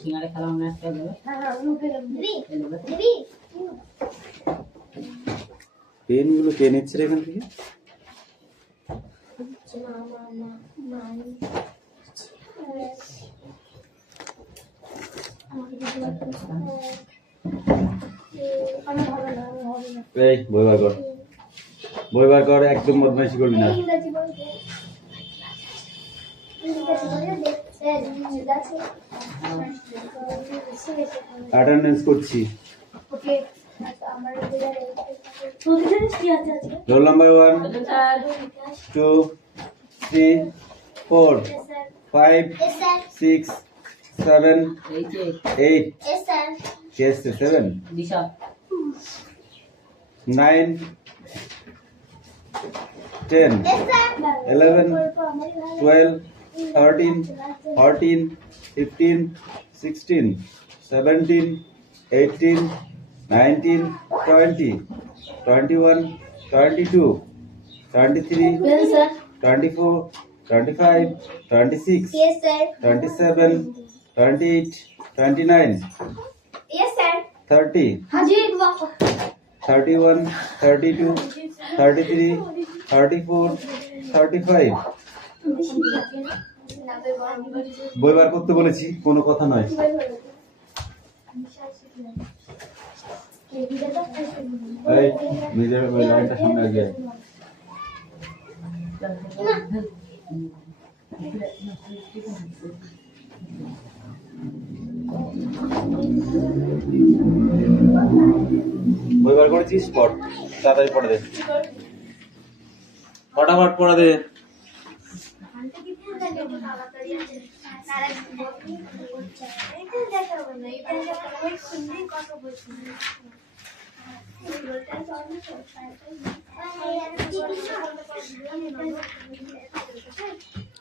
সিঙ্গারে খেলাম না একটা পেনগুলো কে নিচ্ছে এখান থেকে? এই বই বার কর, বই বার কর, একদম বদমাইশি করবি না। অ্যাটেন্ডেন্স করছি। রোল নাম্বার 1 2 3 4 5 6 7 8 yes 7 9 10 11 12 13 14 15 16 17 18 19 20 21 22 23 24 25 26 27 28 29 30 31 32 33 34 35 বই বার করতে বলেছি, কোনো কথা নয়। এই নিজের ওই লাইনটা সামনে গিয়ে বই বার করেছিস? পড়, তাড়াতাড়ি পড়ে দে, ফটাফট পড়ে দে।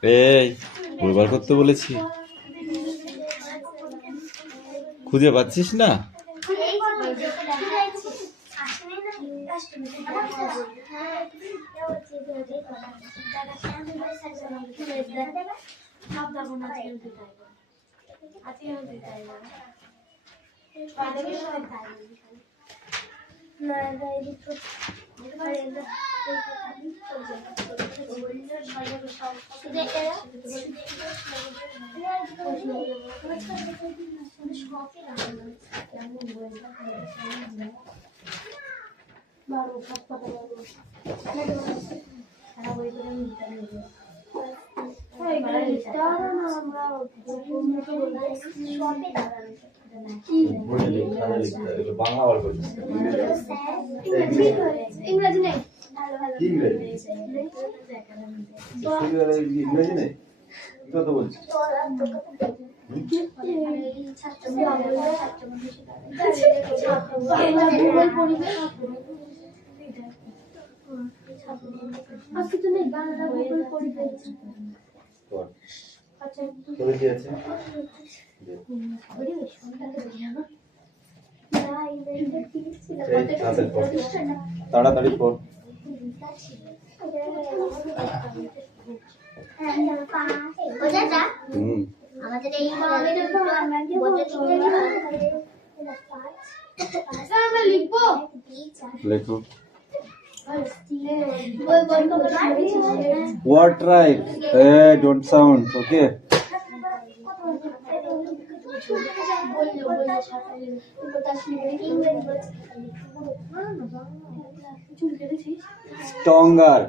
এই বই বার করতে বলেছি, খুঁজে পাচ্ছিস না? বাংলা বার করছিস? ইংরেজি নেই, ইংরেজি নেই, কথা বলছিস? তাড়াতাড়ি পড়। লেখো। What tribe? Hey, don't sound, okay? Stronger.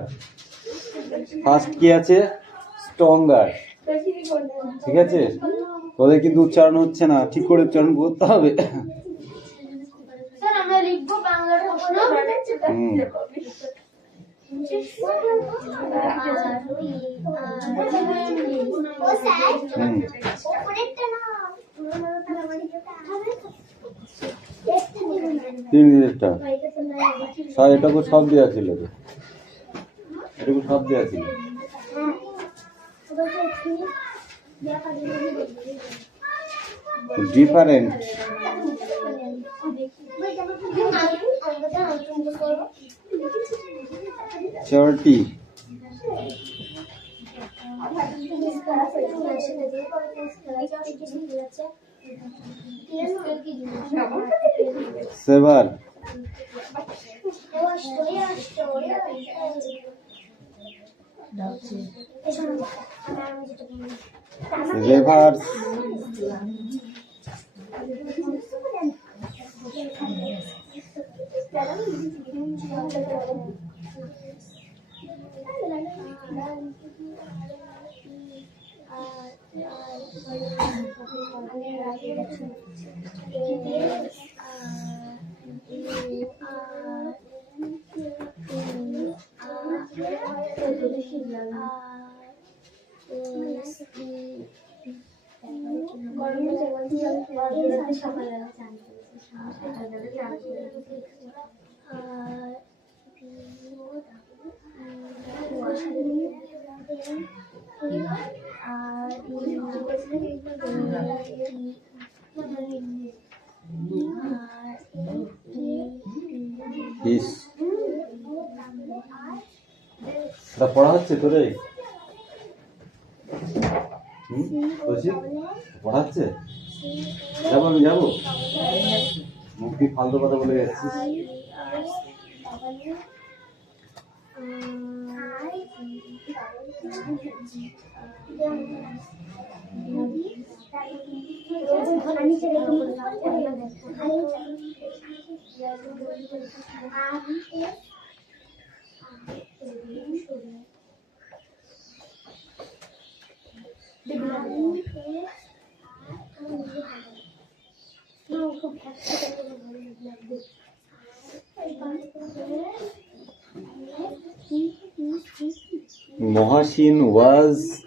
First কি আছে? স্ট্রঙ্গার। ঠিক আছে, তোদের কিন্তু উচ্চারণ হচ্ছে না, ঠিক করে উচ্চারণ করতে হবে। স্যার আমরা লিখবো বাংলার প্রশ্ন। ইংরেজিটা স্যার এটাকে সব দেওয়া ছিল, এটুকু সব দেওয়া ছিল। ডিফারেন্ট, চার্টি, সেভার, রেভার্স, ইস। তা পড়া হচ্ছে তোরে? পড়া হচ্ছে? যাবো, আমি যাবো। মুক্তি ফালতু কথা বলে যাচ্ছিস। Mohsin was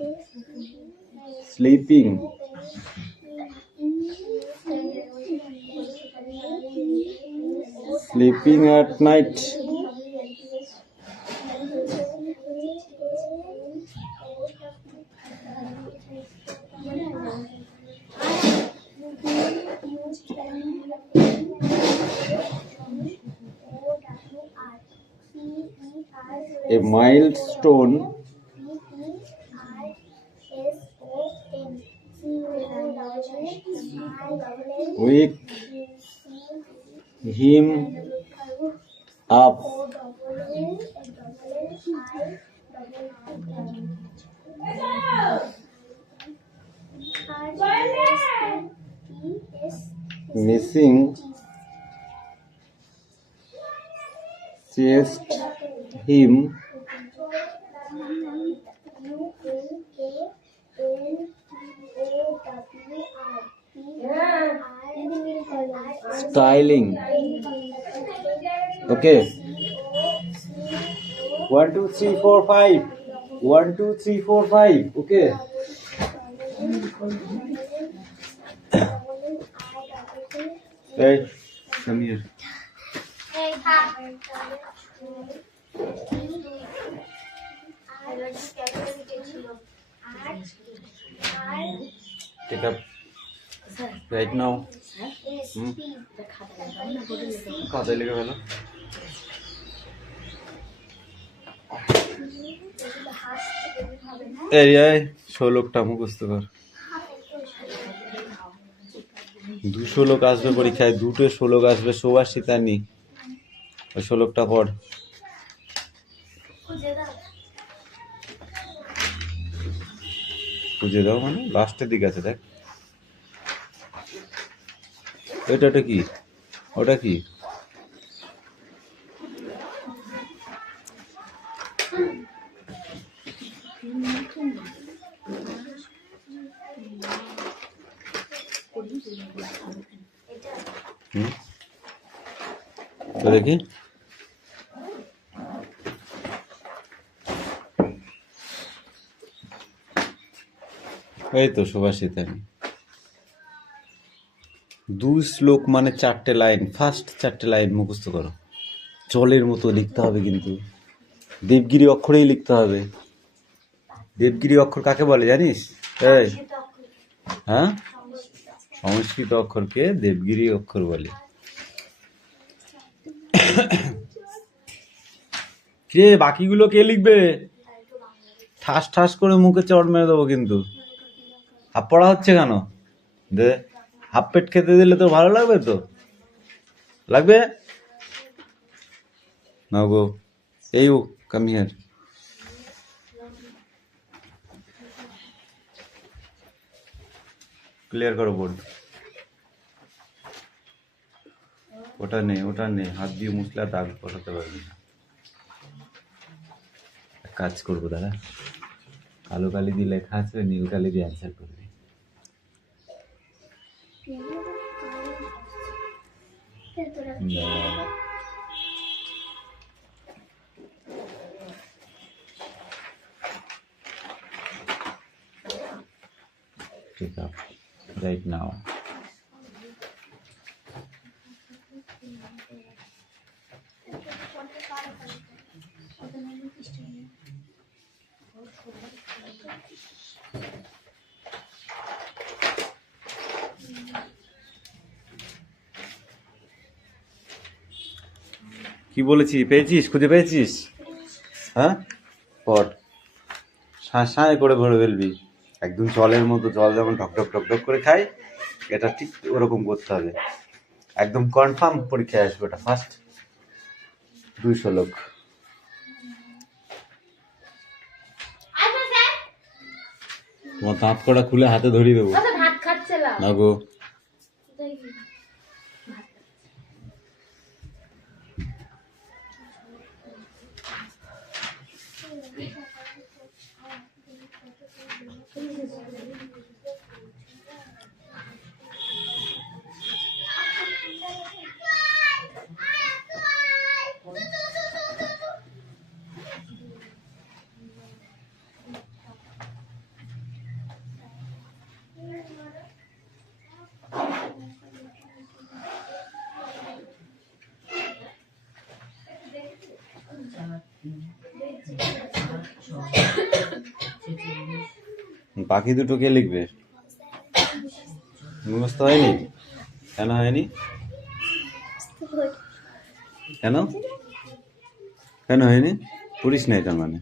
sleeping. Sleeping at night. A milestone wake him up. Missing chased him styling. Okay. 1 2 3 4 5. 1 2 3 4 5. Okay. Hey, come here. Take up right now. খাতায় লিখে ফেলো। এরিয়ায় 16টা মুখস্থ কর। 200 লোক আসবে পরীক্ষায়, 2 লোক আসবে, সুভাষিতা নি ওই 16টা পড়। খুঁজে দাও মানে লাস্টের দিকে আছে, দেখ ওটা কি, ওটা কি? তো দেখি এই তো সুভাষিতা। 2 শ্লোক মানে 4টে লাইন, ফার্স্ট 4টে লাইন মুখস্থ করো। জলের মতো লিখতে হবে, কিন্তু দেবগিরি অক্ষরেই লিখতে হবে। দেবগিরি অক্ষর কাকে বলে জানিস? এই হ্যাঁ, সংস্কৃত অক্ষরকে দেবগিরি অক্ষর বলে। কে বাকিগুলো কে লিখবে? ঠাস ঠাস করে মুখে চড় মেরে দেবো কিন্তু। হাফ পড়া হচ্ছে কেন? দে, হাফ পেট খেতে দিলে তো ভালো লাগবে তো? লাগবে না গো। এই কাম হিয়ার। ক্লিয়ার করো বোর্ড। ওটা নেই, হাত দিয়ে মুছলে আর দাগ বসাতে পারবি না। এক কাজ করবো দাদা, কালো কালি দিয়ে লেখা আছে, নীল কালি দিয়ে অ্যান্সার করবি। Pick up right now. কি বলেছি, পেয়েছিস? খুঁজে পেয়েছিস? হ্যাঁ, পট শাঁয় করে ভরে ফেলবি একদম জলের মতো। জল যেমন ঢক ঢক ঢক ঢক করে খায়, এটা ঠিক ওরকম করতে হবে। একদম কনফার্ম পরীক্ষায় আসবে এটা। ফার্স্ট 200 লোক। তোমার দাঁত কটা খুলে হাতে ধরিয়ে দেবো না গো। বাকি দুটো কে লিখবে? মুখস্থ হয়নি? কেন হয়নি? কেন কেন হয়নি? পড়িস না এটা মানে?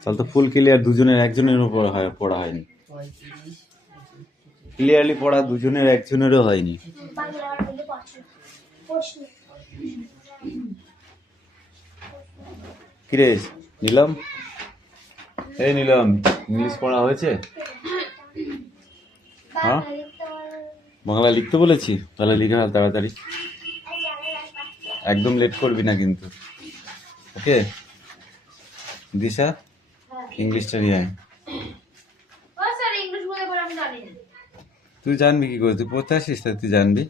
তাহলে তো ফুল ক্লিয়ার দুজনের একজনের উপর পড়া হয়নি। ক্লিয়ারলি পড়া দুজনের একজনেরও হয়নি। কিরে নিলাম, এই নিলাম, ইংলিশ পড়া হয়েছে? হ্যাঁ, বাংলা লিখতে বলেছি, তাহলে লিখে ফেল তাড়াতাড়ি। একদম লেট করবি না কিন্তু, ওকে? দিশা, ইংলিশটা নিয়ে আয়। তুই জানবি কি করে? তুই পড়তে আসিস, তাই তুই জানবি।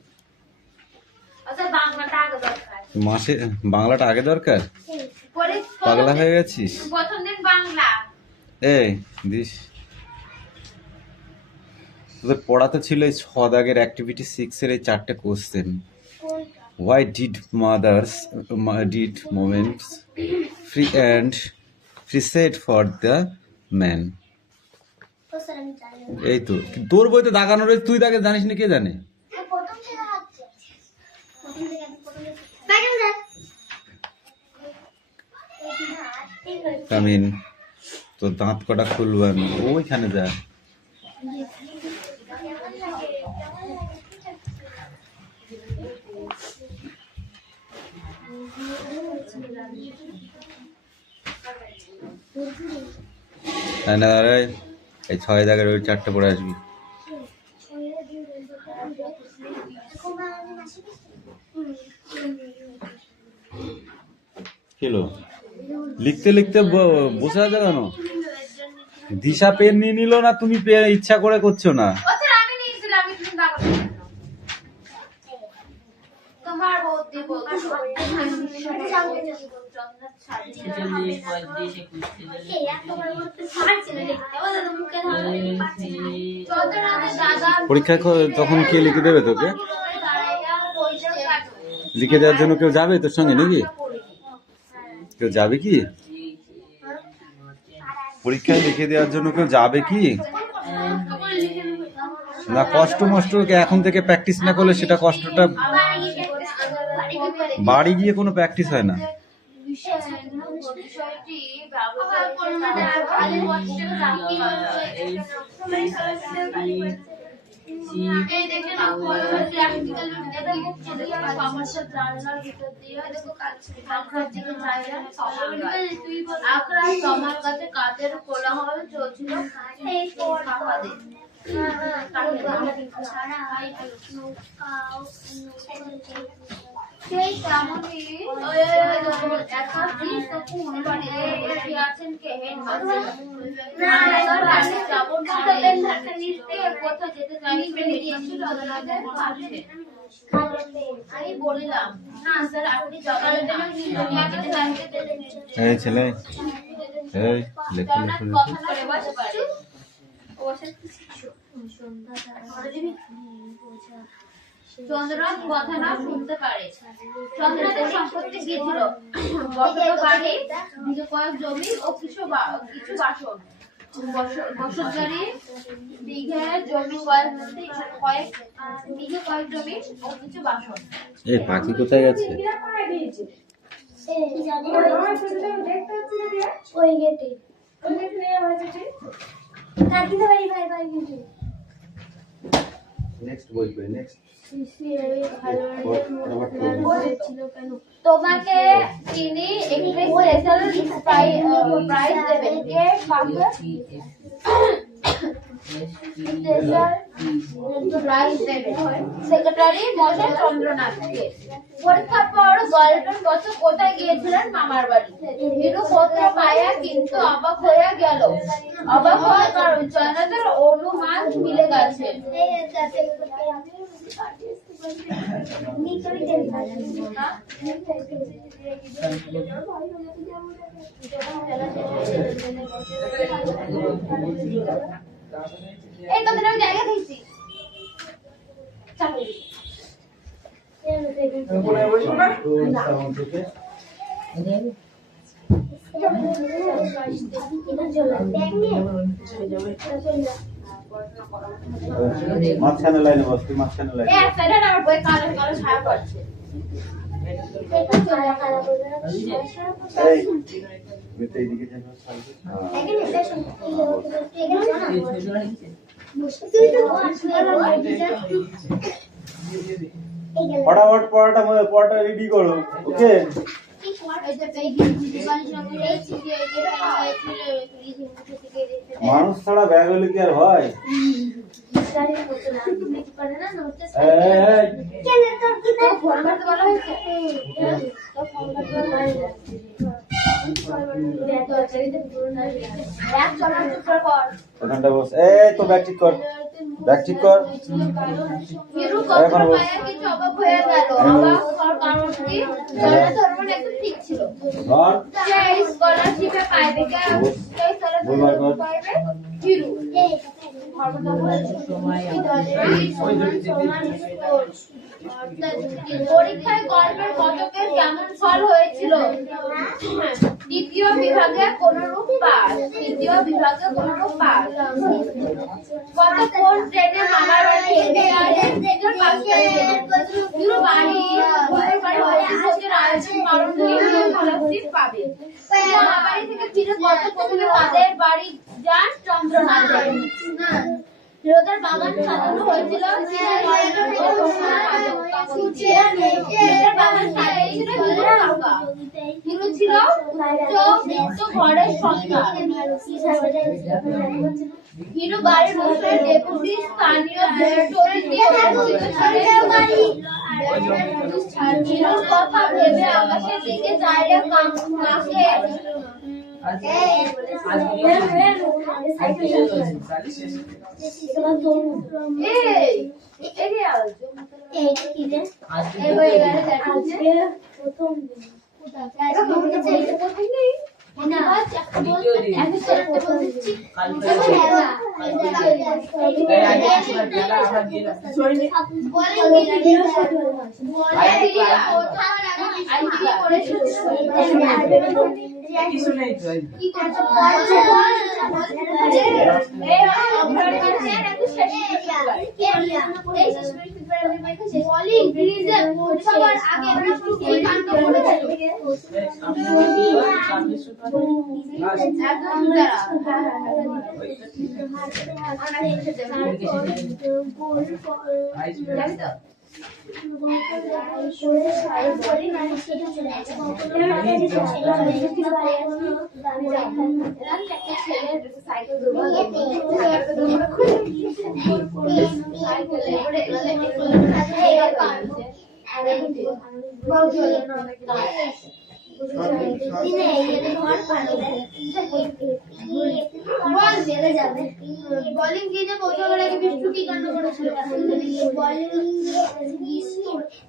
মাসে বাংলাটা আগে দরকার? পাগলা হয়ে গেছিস? এই দিস, তোদের পড়াতে ছিল এই 6 দাগের অ্যাক্টিভিটি 6 এর এই 4টে question. Why did moments free and preset for the man? এই তো তোর বইতে দাগানো রয়েছে, তুই দাগে জানিস না, কে জানে? কামিন, তোর দাঁত কটা খুলবো আমি, ওইখানে যা। এই 6 দাগের ওই 4টে পড়ে আসবি। কিলো লিখতে লিখতে বসে আছে কেন? দিশা পেন নিয়ে নিল না, তুমি পেন ইচ্ছা করে করছো না? পরীক্ষায় তখন কে লিখে দেবে তোকে? লিখে দেওয়ার জন্য কেউ যাবে তোর সঙ্গে নাকি? কেউ যাবে কি পরীক্ষায় লিখে দেওয়ার জন্য? কেউ যাবে কি? না কষ্ট মষ্ট এখন থেকে প্র্যাকটিস না করলে সেটা কষ্টটা বাড়ি গিয়ে কোনো প্র্যাকটিস হয় না। বিষয়টি তোমার কাছে কাজের কোলাহল চলছিল সেই তেমনই আছেন কে কোথাও যেতে চাইছিল আমি বললাম না স্যার আপনি সকালে এই ছেলে এই লেখো লেখো লেখো। কথা করে বসে পারে চন্দ্রনাথ কথা না শুনতে পারে। চন্দ্রনাথের সম্পত্তি গিয়েছিল বসত বাড়ি, নিজে কয়েক জমি ও কিছু বাসন। বসতবাড়ি বিঘে জমি কয়েক জমি ও কিছু বাসন। এই পাখি কোথায় গেছে? ওই গেটে কাকিতে বাড়ি ভাই ভাই গেটে নেক্সট বই পড়ে নেক্সট। তোমাকে তিনি একটি স্পেশাল প্রাইজ দেবেন। কে পাবে? সেক্রেটারি মশাই চন্দ্রনাথকে। পরীক্ষার পর গল্পের বছর কোথায় গিয়েছিলেন? মামার বাড়ি। হিরু পত্র পায়া কিন্তু অবাক হয়ে গেল। অবাক হওয়ার কারণ চন্দ্রনাথের অনুমান মিলে গেছে। এই তোদের আমি জায়গা দিয়েছি মাঝখানে লাইনে বস, তুই মাঝখানে লাইনে। আমার বই কালো কালো ছায়া পড়ছে। এই মিতে এইদিকে যাবে সাইডে। ফটাফট পড়াটা রেডি করো, ওকে? মানুষ ছাড়া ব্যাগ হলে কি আর হয়? ওখানটা বস। এই তো ব্যাগ ঠিক কর, ব্যাগ ঠিক কর। হিরু কখনো পায়া কিছু অবাক হয়ে গেল। অবাক হওয়ার কারণ কি? চন্দ্রনাথ একদম ঠিক ছিল। ধর সেই স্কলারশিপে পাইবে কে? সেই স্কলারশিপে পাইবে হিরু। পরীক্ষায় গল্পের কতকের কেমন ফল হয়েছিল? তৃতীয় বিভাগে কোনরূপ পাস। তৃতীয় বিভাগে কোনরূপ পাস। কত কোন ট্রেনে মামার বাড়ি হেঁটে আসেন? একজন পাস করে হিরু বাড়ি ভোজের আয়োজন কারণ স্কলারশিপ পাবে। মামার বাড়ি থেকে ফিরে কত প্রথমে কাদের বাড়ি যান? চন্দ্রনাথ। হিরোদের বাগান সাজানো হয়েছিল। হিরো ছিল ঘরের সন্তান। হিরো বাড়ির বসে ডেপুটি স্থানীয় হিরোর কথা ভেবে আকাশের দিকে চাইলে কাকে প্রথম একই ছেলেটা বলে দিচ্ছি বলিং গিয়ে পৌঁছাবার আগে বিষ্ণু কি কাণ্ড করেছিল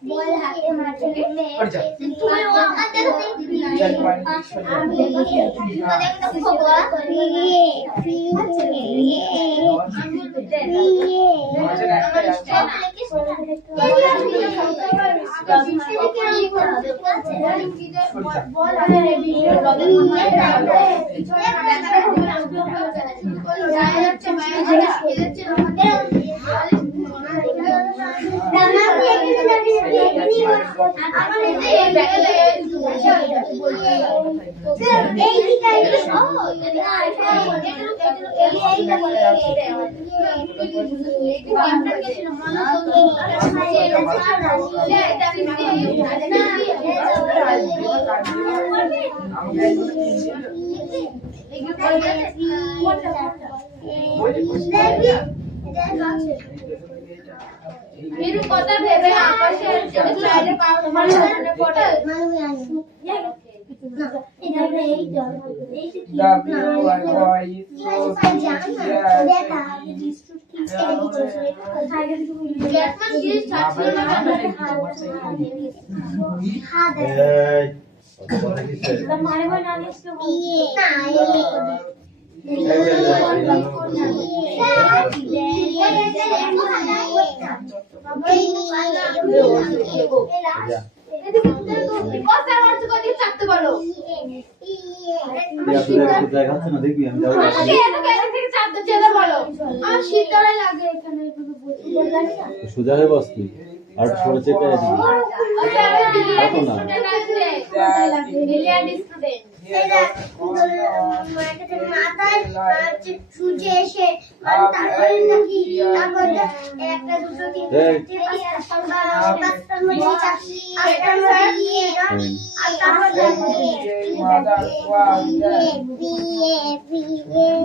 বল হাতে মারতে তুমি ও আমাদের मेरू কথা ভেবে আকাশের সাইডে পাওয়ার মনে পড়ে সোজা হয়ে বস তুই আর সরে চেপে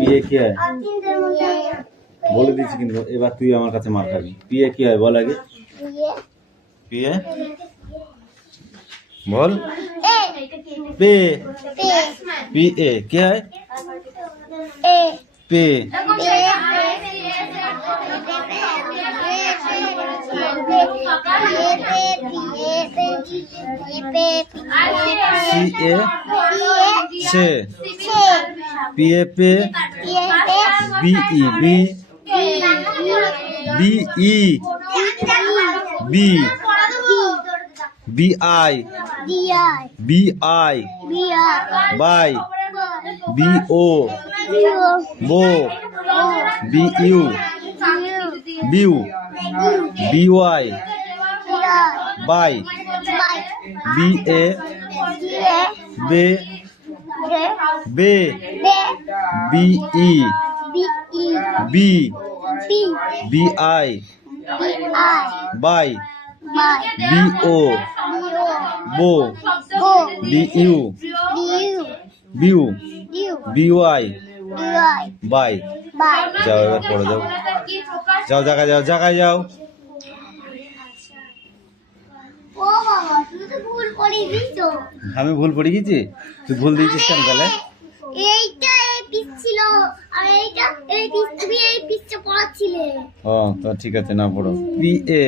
বিয়ে কি হয় বলে দিচ্ছি, কিন্তু এবার তুই আমার কাছে মার খাবি। পিএ কি হয় বল আগে। পিএ বল। পে পিএ কি হয়? Pay CA say P A pay B E be B E be B I B I bi B O bo B U B U B Y by B A bay bay B E be B I bi B O bo B U B U B Y bye. जाओ এবার পড়ে যাও, যাও জায়গায় যাও, জায়গায় যাও। আমি ভুল পড়ে গেছি, তুই ভুল দিয়েছিস কেন তাহলে? এইটা এই পিস ছিল আর এইটা এই পিস, তুমি এই পিসটা পড়াচ্ছিলে। ও তো ঠিক আছে, না পড়ো। পি এ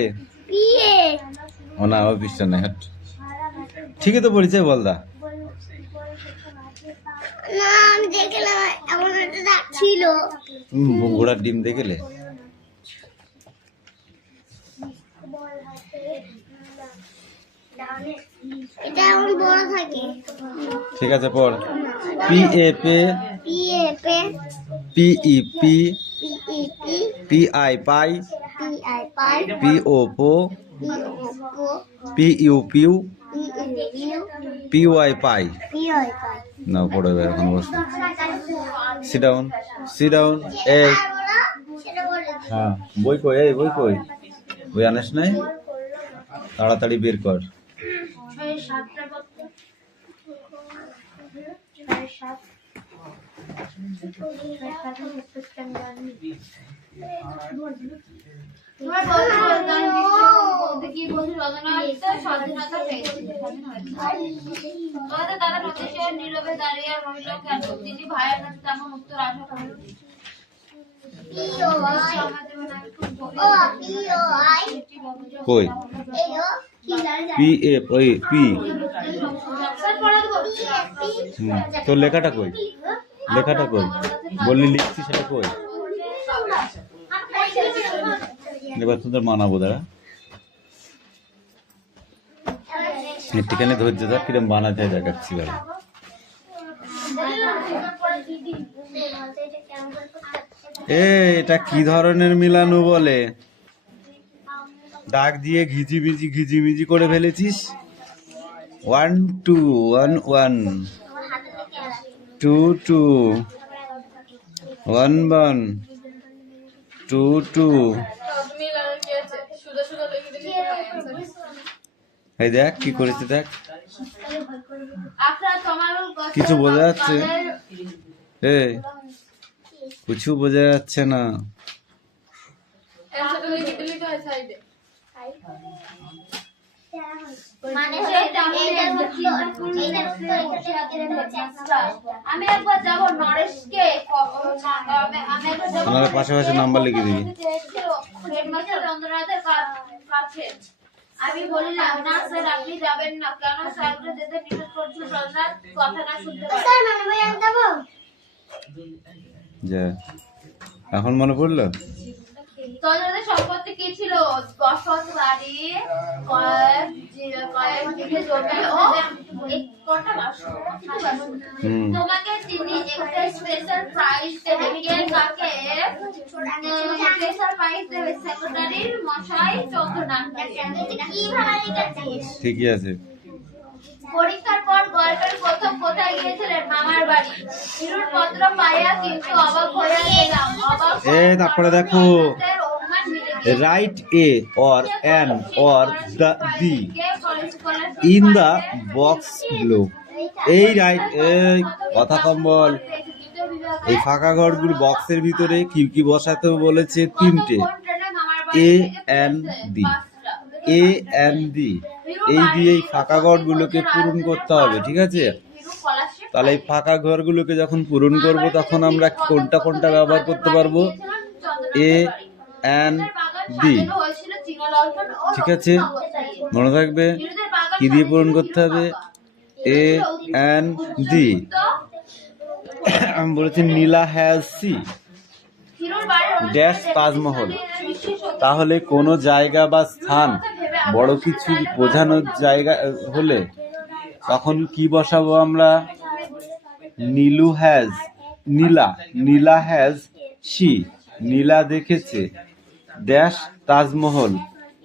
ও না, ওই পিসটা নাই। হাট ঠিকই তো পড়েছে বল দা। না আমি দেখলাম এমন একটা দাগ ছিল। ঘোড়ার ডিম দেখলে? এটা এমন বড় থাকে। ঠিক আছে পড়। P A pay, P A pay, P E pee, P E pee, P I pie, P I pie, P O po, P O po, P U pew, P U U, P Y pie. P I pie. না পড়ে এখন বসে। Sit down, sit down. এই সেটা বলে হ্যাঁ বই কই? এই বই কই? বই আনিস নাই? তাড়াতাড়ি বের কর। কি বলছি স্বাধীনতা পেয়েছে। আমাদের দাদা নদীশে নীরবে দাঁড়িয়ে রইল কেন? তিনি ভাইয়ের কাছে তেমন উত্তর আশা করলেন। পি ও আই, ও পি ও আই, কই? এই ও কি জানি পি এ ওই পি। পি তোর লেখাটা কই? লেখাটা কই? বললি লিখছি সেটা কই? এবার তোদের মানাবো দাঁড়া। একটুখানি ধৈর্য ধর, কিরম বানাতে হয় দেখাচ্ছি ভালো। এটা কি ধরনের মিলানো বলে? দাগ দিয়ে ঘিজিমিজি করে ফেলেছিস। 1 2 1 1 2 2 1 1 2 2। এই দেখ কি করেছে দেখ। কিছু বোঝা যাচ্ছে? কিছু বোঝা যাচ্ছে না। মানে আমি একবার যাবো নরেশকে, আমি একবার যাবো ওনারা পাশাপাশি নাম্বার লিখে দিবি। হেডমাস্টার চন্দ্রনাথের কাছে। আমি বললাম না স্যার আপনি যাবেন না কেন? স্যারকে যেতে নিষেধ করছিল। চন্দ্রনাথ কথা না শুনতে পারে। স্যার মানে ভাই আমি যাব। যা এখন মনে পড়লো? চন্দ্রনাথের সম্পত্তি কি ছিল? বসত বাড়ি, কয়েক বিঘে জমি ও কটা বাসন। তোমাকে তিনি একটা স্পেশাল প্রাইজ দেবে। কে কাকে স্পেশাল প্রাইজ দেবে? সেক্রেটারির মশাই চন্দ্রনাথকে। কি ভালো লিখেছিস? ঠিকই আছে। পরীক্ষার পর গল্পের প্রথম কোথায় গিয়েছিলেন? মামার বাড়ি। হিরুর পত্র পাইয়া কিন্তু অবাক হয়ে গেলাম। তারপরে দেখো write a or an or the the in the box below. এই রাইট এই কথা কম বল। এই ফাঁকা ঘরগুলো বক্সের ভিতরে কি কি বসাতে বলেছে? তিনটে। A N D, A N D. এই দিয়ে এই ফাঁকা ঘরগুলোকে পূরণ করতে হবে, ঠিক আছে? তাহলে এই ফাঁকা ঘরগুলোকে যখন পূরণ করব তখন আমরা কোনটা কোনটা ব্যবহার করতে পারবো? এ এন ডি, ঠিক আছে? মনে থাকবে কি দিয়ে পূরণ করতে হবে? A N D. আমি বলেছি নীলা হ্যাজ সি ড্যাশ তাজমহল। তাহলে কোনো জায়গা বা স্থান বড় কিছু বোঝানোর জায়গা হলে তখন কি বসাবো আমরা? Nilu has, Nila has see, নীলা দেখেছে ড্যাশ তাজমহল।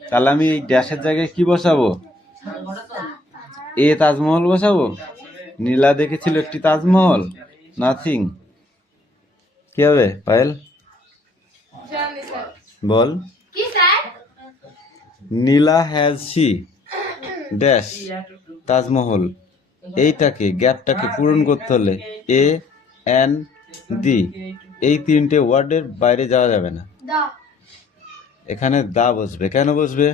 তাহলে আমি এই ড্যাশের জায়গায় কি বসাবো? এ তাজমহল বসাবো। নীলা দেখেছিল একটি তাজমহল। নাথিং। কি হবে পায়েল বল? কি sir? Nila has C dash Taj Mahal. এইটাকে গ্যাপটাকে পূরণ করতে হলে এ এন ডি, এই তিনটে ওয়ার্ডের বাইরে যাওয়া যাবে না। এখানে দা বসবে। কেন বসবে?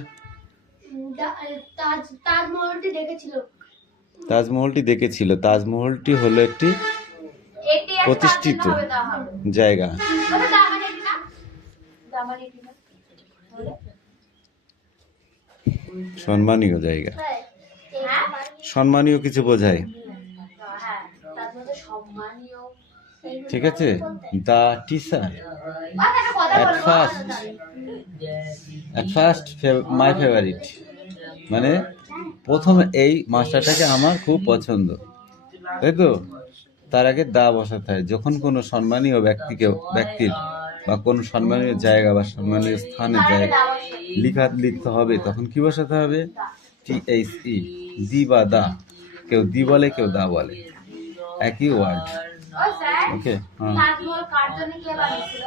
তাজমহলটি দেখেছিল। তাজমহলটি দেখেছিল। তাজমহলটি হলো একটি প্রতিষ্ঠিত জায়গা। সম্মানীয় জায়গা, সম্মানীয় কিছু বোঝায়। সম্মানী ঠিক আছে? দ্য টিচার কথা At বলবো ফার্স্ট মাই ফেভারিট, মানে প্রথমে এই মাস্টারটাকে আমার খুব পছন্দ, তাই তো? তার আগে দা বসাতে হয়। যখন কোনো সম্মানীয় ব্যক্তির বা কোনো সম্মানীয় জায়গা বা সম্মানীয় স্থানের জায়গা লিখতে হবে, তখন কি বসাতে হবে? THE, দি বা দা। কেউ দি বলে, কেউ দা বলে, একই ওয়ার্ড। ও স্যার ওকে, হ্যাঁ। তাজমহল কার জন্য কে বানিয়েছিল?